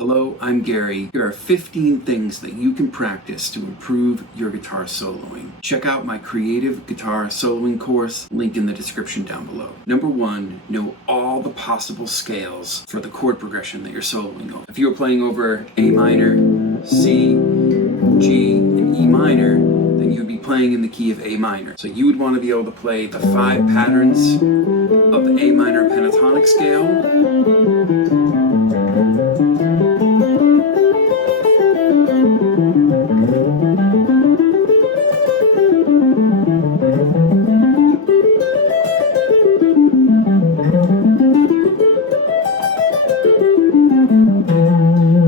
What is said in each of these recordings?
Hello, I'm Gary. Here are 15 things that you can practice to improve your guitar soloing. Check out my creative guitar soloing course, link in the description down below. Number 1, know all the possible scales for the chord progression that you're soloing over. If you were playing over A minor, C, G, and E minor, then you'd be playing in the key of A minor. So you would want to be able to play the 5 patterns of the A minor pentatonic scale.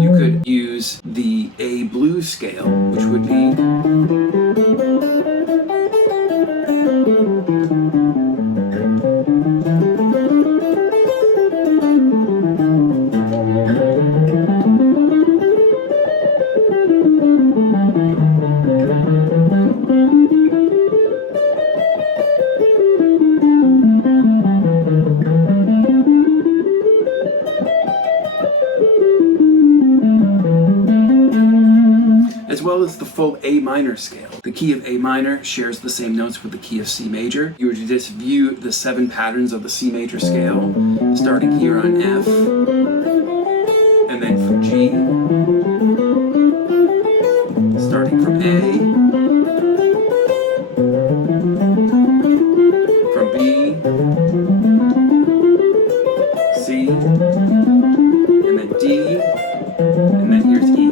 You could use the A blues scale, which would be as well as the full A minor scale. The key of A minor shares the same notes with the key of C major. You would just view the 7 patterns of the C major scale, starting here on F, and then from G, starting from A, from B, C, and then D, and then here's E.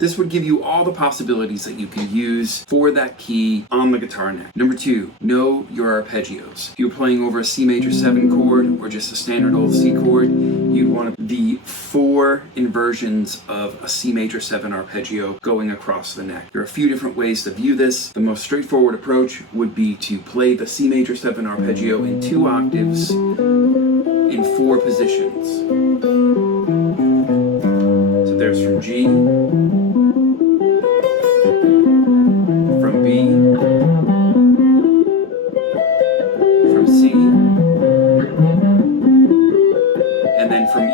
This would give you all the possibilities that you can use for that key on the guitar neck. Number 2, know your arpeggios. If you're playing over a C major 7 chord or just a standard old C chord, you'd want the 4 inversions of a C major 7 arpeggio going across the neck. There are a few different ways to view this. The most straightforward approach would be to play the C major 7 arpeggio in 2 octaves in 4 positions. So there's from G, from B, from C, and then from E.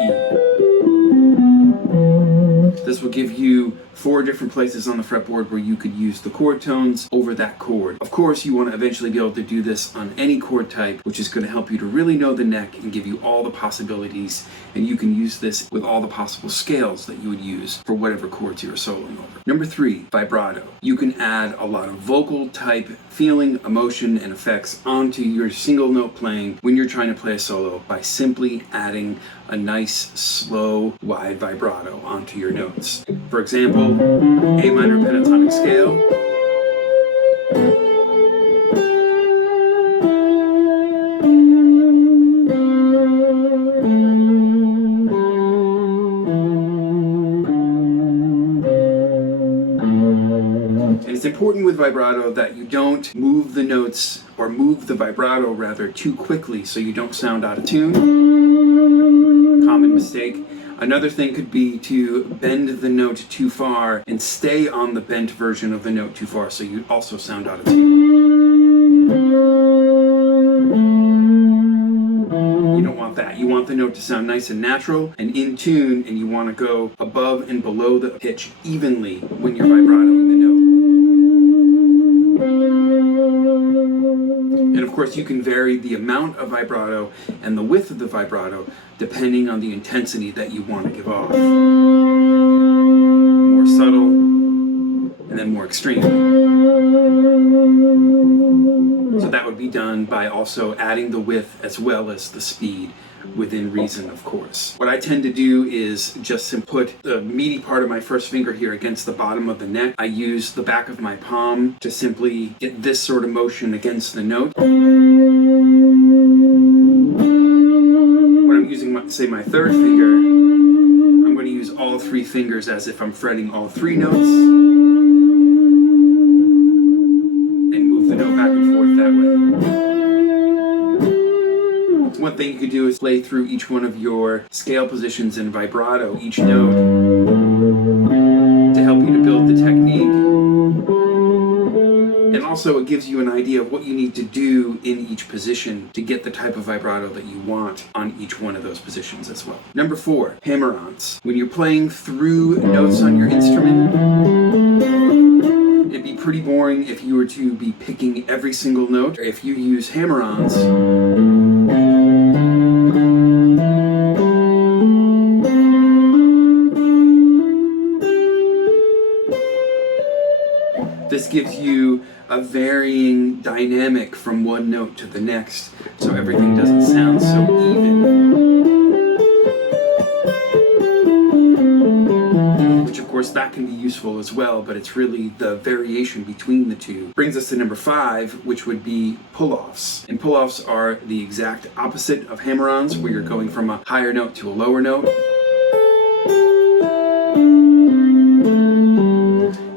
This will give you 4 different places on the fretboard where you could use the chord tones over that chord. Of course, you want to eventually be able to do this on any chord type, which is going to help you to really know the neck and give you all the possibilities, and you can use this with all the possible scales that you would use for whatever chords you're soloing over. Number 3, vibrato. You can add a lot of vocal type feeling, emotion, and effects onto your single note playing when you're trying to play a solo by simply adding a nice, slow, wide vibrato onto your notes. For example, A minor pentatonic scale, and it's important with vibrato that you don't move the notes, or move the vibrato rather, too quickly so you don't sound out of tune. Common mistake. Another thing could be to bend the note too far and stay on the bent version of the note too far so you also sound out of tune. You don't want that. You want the note to sound nice and natural and in tune, and you want to go above and below the pitch evenly when you're vibratoing the note. And of course, you can vary the amount of vibrato and the width of the vibrato depending on the intensity that you want to give off. More subtle, and then more extreme. So that would be done by also adding the width as well as the speed, within reason, of course. What I tend to do is just put the meaty part of my first finger here against the bottom of the neck. I use the back of my palm to simply get this sort of motion against the note. When I'm using, say, my third finger, I'm going to use all 3 fingers as if I'm fretting all 3 notes, and move the note back and forth that way. One thing you could do is play through each one of your scale positions in vibrato, each note, to help you to build the technique. And also it gives you an idea of what you need to do in each position to get the type of vibrato that you want on each one of those positions as well. Number 4, hammer-ons. When you're playing through notes on your instrument, it'd be pretty boring if you were to be picking every single note. If you use hammer-ons, this gives you a varying dynamic from one note to the next, so everything doesn't sound so even. Which of course that can be useful as well, but it's really the variation between the two. Brings us to number 5, which would be pull-offs. And pull-offs are the exact opposite of hammer-ons, where you're going from a higher note to a lower note.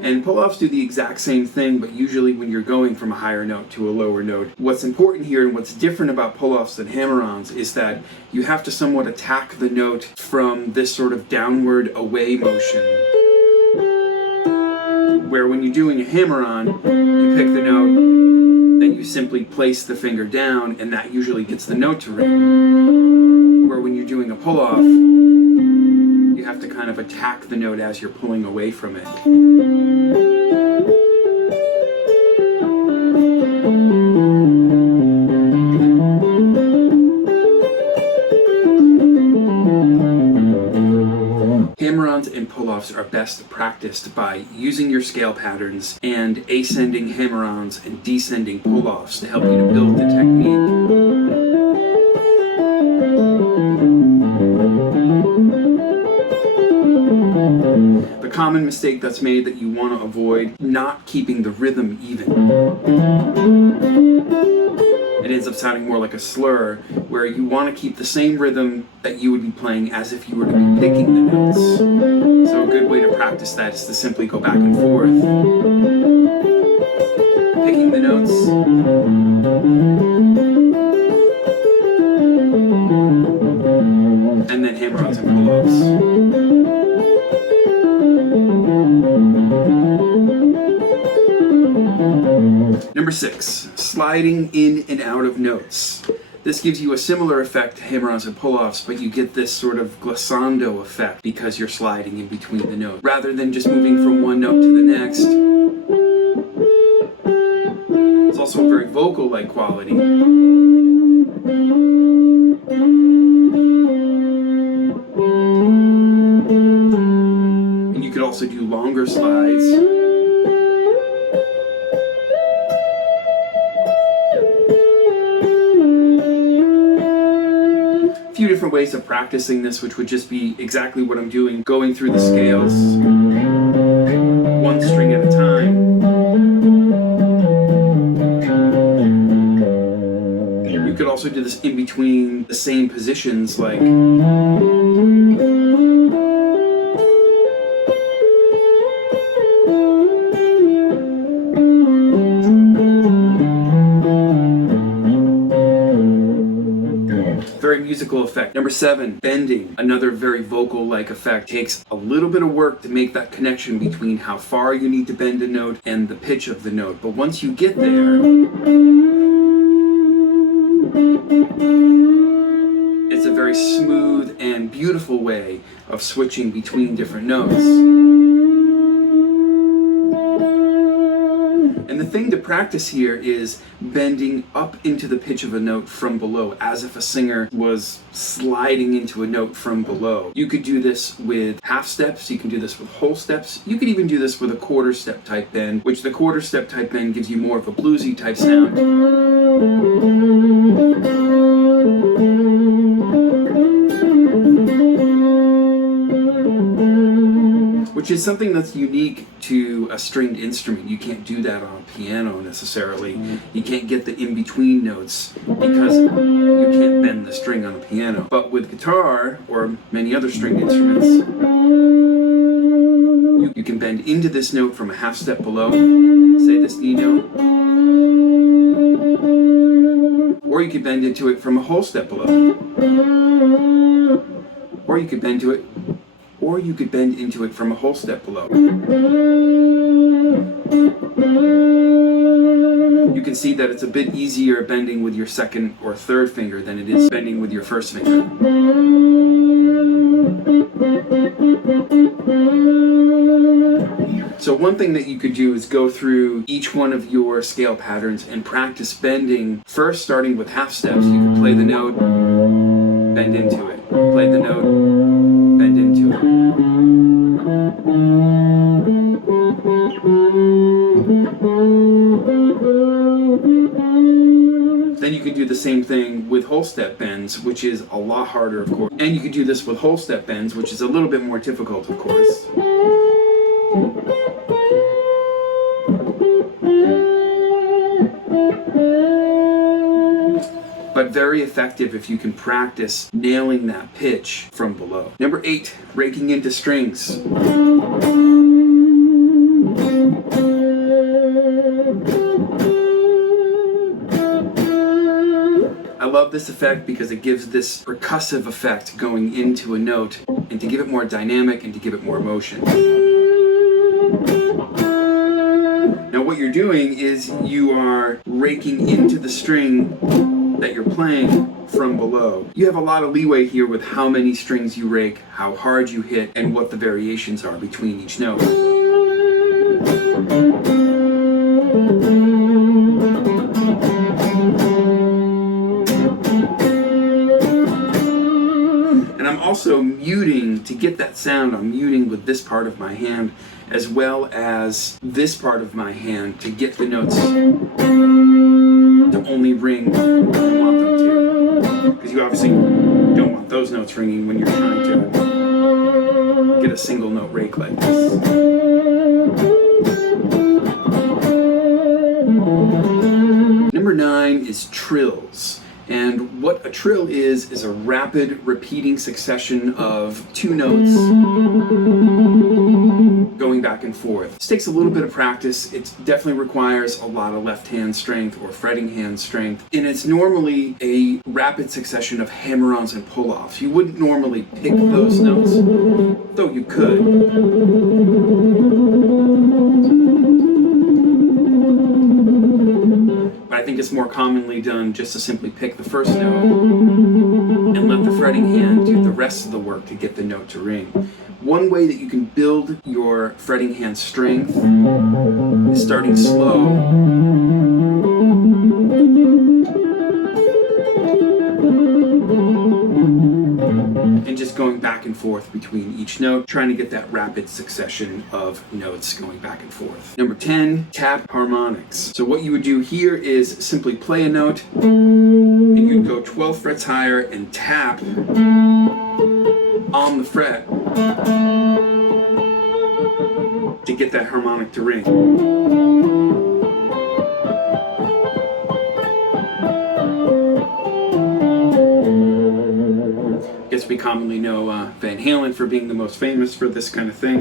And pull-offs do the exact same thing, but usually when you're going from a higher note to a lower note. What's important here and what's different about pull-offs than hammer-ons is that you have to somewhat attack the note from this sort of downward away motion. Where when you're doing a hammer-on, you pick the note, then you simply place the finger down, and that usually gets the note to ring. Where when you're doing a pull-off, you have to kind of attack the note as you're pulling away from it. Hammer-ons and pull-offs are best practiced by using your scale patterns and ascending hammer-ons and descending pull-offs to help you to build the technique. The common mistake that's made that you want to avoid, not keeping the rhythm even. It ends up sounding more like a slur, where you want to keep the same rhythm that you would be playing as if you were to be picking the notes. So a good way to practice that is to simply go back and forth, picking the notes, and then hammer-ons and pull-offs. Number 6, sliding in and out of notes. This gives you a similar effect to hammer-ons and pull-offs, but you get this sort of glissando effect because you're sliding in between the notes, rather than just moving from one note to the next. It's also a very vocal-like quality. And you could also do longer slides. Few different ways of practicing this, which would just be exactly what I'm doing, going through the scales one string at a time. You could also do this in between the same positions, like very musical effect. Number 7, bending. Another very vocal-like effect. Takes a little bit of work to make that connection between how far you need to bend a note and the pitch of the note. But once you get there, it's a very smooth and beautiful way of switching between different notes. And the thing to practice here is bending up into the pitch of a note from below, as if a singer was sliding into a note from below. You could do this with half steps, you can do this with whole steps, you could even do this with a quarter step type bend, which the quarter step type bend gives you more of a bluesy type sound. Which is something that's unique to a stringed instrument. You can't do that on a piano necessarily. You can't get the in-between notes because you can't bend the string on a piano. But with guitar, or many other stringed instruments, you can bend into this note from a half step below, say this E note, or you could bend into it from a whole step below, or you could bend to it into it from a whole step below. you can see that it's a bit easier bending with your second or third finger than it is bending with your first finger. So one thing that you could do is go through each one of your scale patterns and practice bending, first starting with half steps. You can play the note, bend into it. Play the note, bend into it. Then you can do the same thing with whole step bends, which is a lot harder, of course. And you can do this with whole step bends, which is a little bit more difficult, of course. But very effective if you can practice nailing that pitch from below. Number 8, raking into strings. I love this effect because it gives this percussive effect going into a note, and to give it more dynamic and to give it more emotion. Now what you're doing is you are raking into the string that you're playing from below. You have a lot of leeway here with how many strings you rake, how hard you hit, and what the variations are between each note. And I'm also muting, to get that sound, I'm muting with this part of my hand as well as this part of my hand to get the notes to only ring when I want them to. Because you obviously don't want those notes ringing when you're trying to get a single note rake like this. Number 9 is trills. And what a trill is a rapid repeating succession of 2 notes going back and forth. This takes a little bit of practice. It definitely requires a lot of left hand strength or fretting hand strength. And it's normally a rapid succession of hammer-ons and pull-offs. You wouldn't normally pick those notes, though you could. I think it's more commonly done just to simply pick the first note and let the fretting hand do the rest of the work to get the note to ring. One way that you can build your fretting hand strength is starting slow and just going back and forth between each note, trying to get that rapid succession of notes going back and forth. Number 10, tap harmonics. So what you would do here is simply play a note, and you'd go 12 frets higher and tap on the fret to get that harmonic to ring. I guess we commonly know Van Halen for being the most famous for this kind of thing.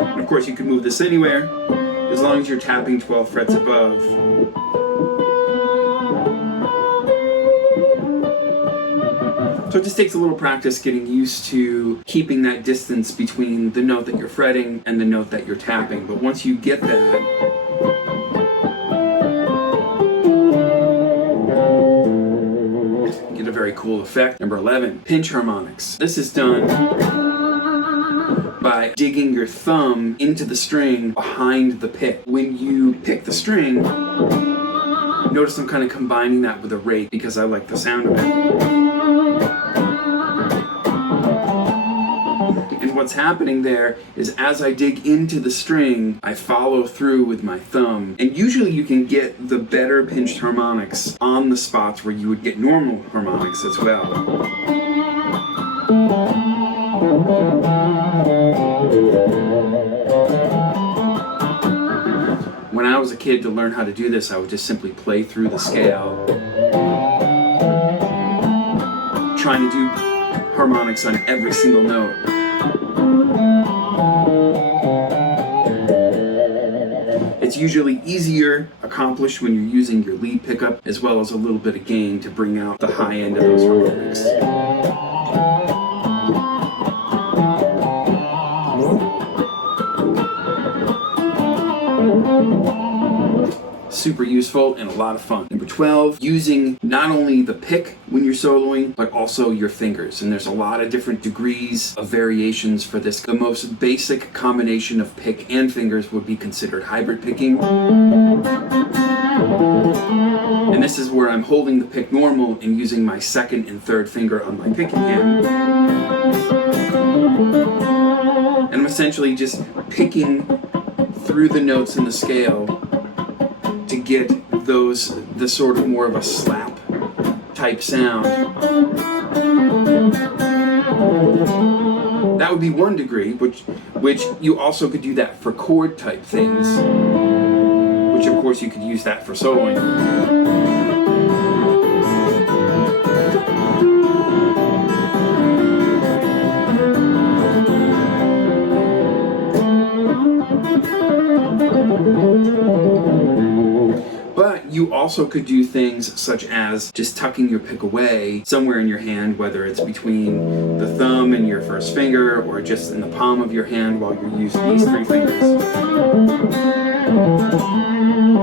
And of course you can move this anywhere as long as you're tapping 12 frets above. So it just takes a little practice getting used to keeping that distance between the note that you're fretting and the note that you're tapping. But once you get that, you get a very cool effect. Number 11, pinch harmonics. This is done by digging your thumb into the string behind the pick. When you pick the string, notice I'm kind of combining that with a rake because I like the sound of it. And what's happening there is as I dig into the string, I follow through with my thumb. And usually you can get the better pinched harmonics on the spots where you would get normal harmonics as well. When I was a kid, to learn how to do this, I would just simply play through the scale, trying to do harmonics on every single note. It's usually easier accomplished when you're using your lead pickup as well as a little bit of gain to bring out the high end of those harmonics. super useful and a lot of fun. Number 12, using not only the pick when you're soloing, but also your fingers. And there's a lot of different degrees of variations for this. The most basic combination of pick and fingers would be considered hybrid picking. And this is where I'm holding the pick normal and using my second and third finger on my picking hand. And I'm essentially just picking through the notes in the scale to get the sort of more of a slap type sound. That would be one degree, which you also could do that for chord type things, which of course you could use that for soloing. But you also could do things such as just tucking your pick away somewhere in your hand, whether it's between the thumb and your first finger or just in the palm of your hand while you're using these three fingers.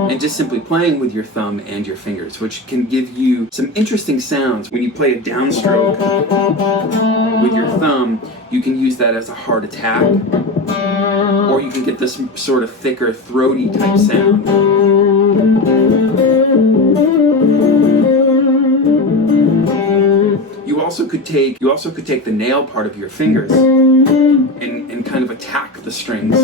And just simply playing with your thumb and your fingers, which can give you some interesting sounds. When you play a downstroke with your thumb, you can use that as a hard attack, or you can get this sort of thicker, throaty type sound. You also could take the nail part of your fingers and kind of attack the strings.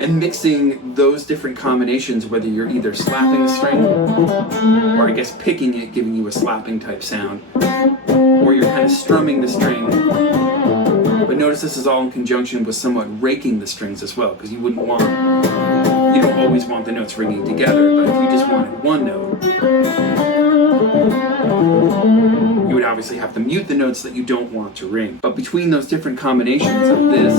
And mixing those different combinations, whether you're either slapping the string, or I guess picking it, giving you a slapping type sound, or you're kind of strumming the string. But notice this is all in conjunction with somewhat raking the strings as well, because you don't always want the notes ringing together, but if you just wanted one note, you would obviously have to mute the notes that you don't want to ring. But between those different combinations of this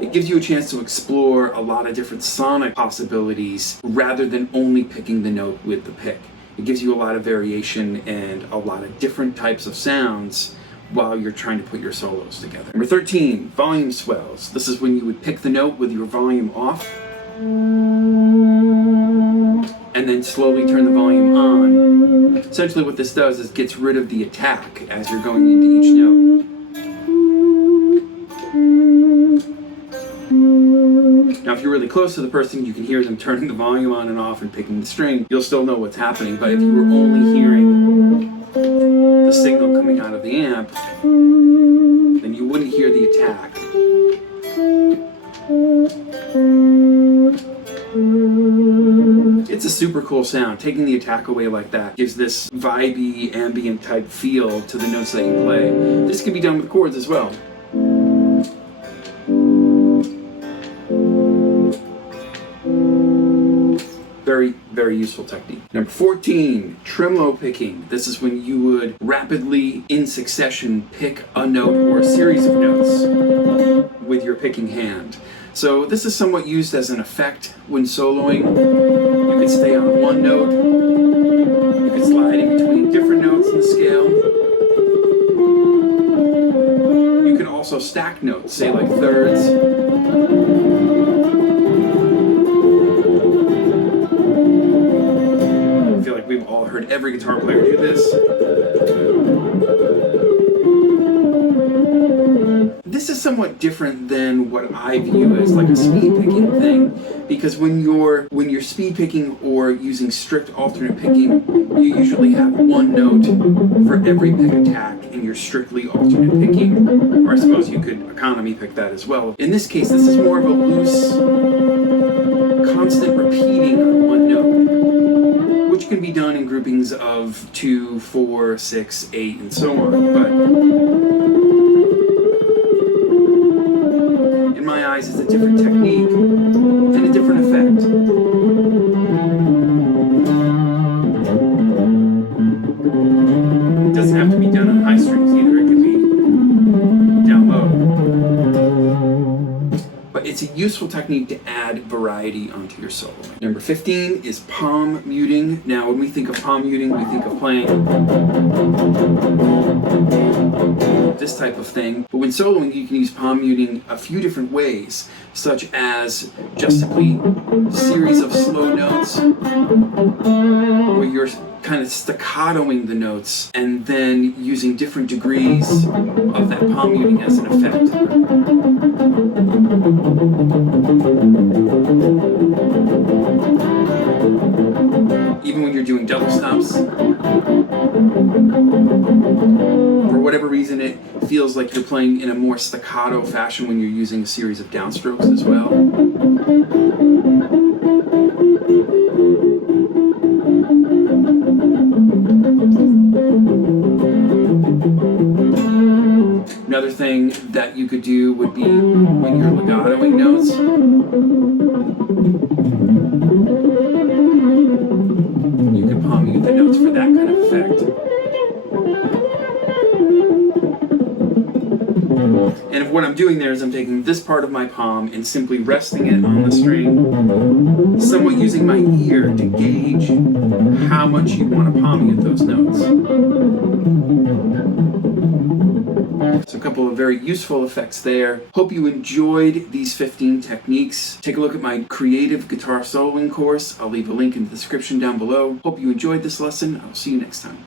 it gives you a chance to explore a lot of different sonic possibilities rather than only picking the note with the pick. It gives you a lot of variation and a lot of different types of sounds while you're trying to put your solos together. Number 13, volume swells. This is when you would pick the note with your volume off and then slowly turn the volume on. Essentially what this does is gets rid of the attack as you're going into each note. Now if you're really close to the person, you can hear them turning the volume on and off and picking the string. You'll still know what's happening, but if you were only hearing the signal coming out of the amp, then you wouldn't hear the attack. It's a super cool sound. Taking the attack away like that gives this vibey, ambient type feel to the notes that you play. This can be done with chords as well. Very, very useful technique. Number 14, tremolo picking. This is when you would rapidly, in succession, pick a note or a series of notes with your picking hand. So this is somewhat used as an effect when soloing. You could stay on one note. You could slide in between different notes in the scale. You could also stack notes, say like thirds. I feel like we've all heard every guitar player do this. This is somewhat different than what I view as like a speed picking thing, because when you're speed picking or using strict alternate picking, you usually have one note for every pick attack and you're strictly alternate picking, or I suppose you could economy pick that as well. In this case, this is more of a loose, constant repeating on one note, which can be done in groupings of 2, 4, 6, 8, and so on. But in my eyes, it's a different technique and a different effect. It doesn't have to be done on high strings either. It could be technique to add variety onto your soloing. Number 15 is palm muting. Now, when we think of palm muting, we think of playing this type of thing. But when soloing, you can use palm muting a few different ways, such as just simply a series of slow notes where you're kind of staccatoing the notes and then using different degrees of that palm muting as an effect. Even when you're doing double stops, for whatever reason, it feels like you're playing in a more staccato fashion when you're using a series of downstrokes as well. Another thing that you could do would be when you're legatoing notes. You could palm mute the notes for that kind of effect. And if what I'm doing there is I'm taking this part of my palm and simply resting it on the string, somewhat using my ear to gauge how much you want to palm mute those notes. So a couple of very useful effects there. Hope you enjoyed these 15 techniques. Take a look at my creative guitar soloing course. I'll leave a link in the description down below. Hope you enjoyed this lesson. I'll see you next time.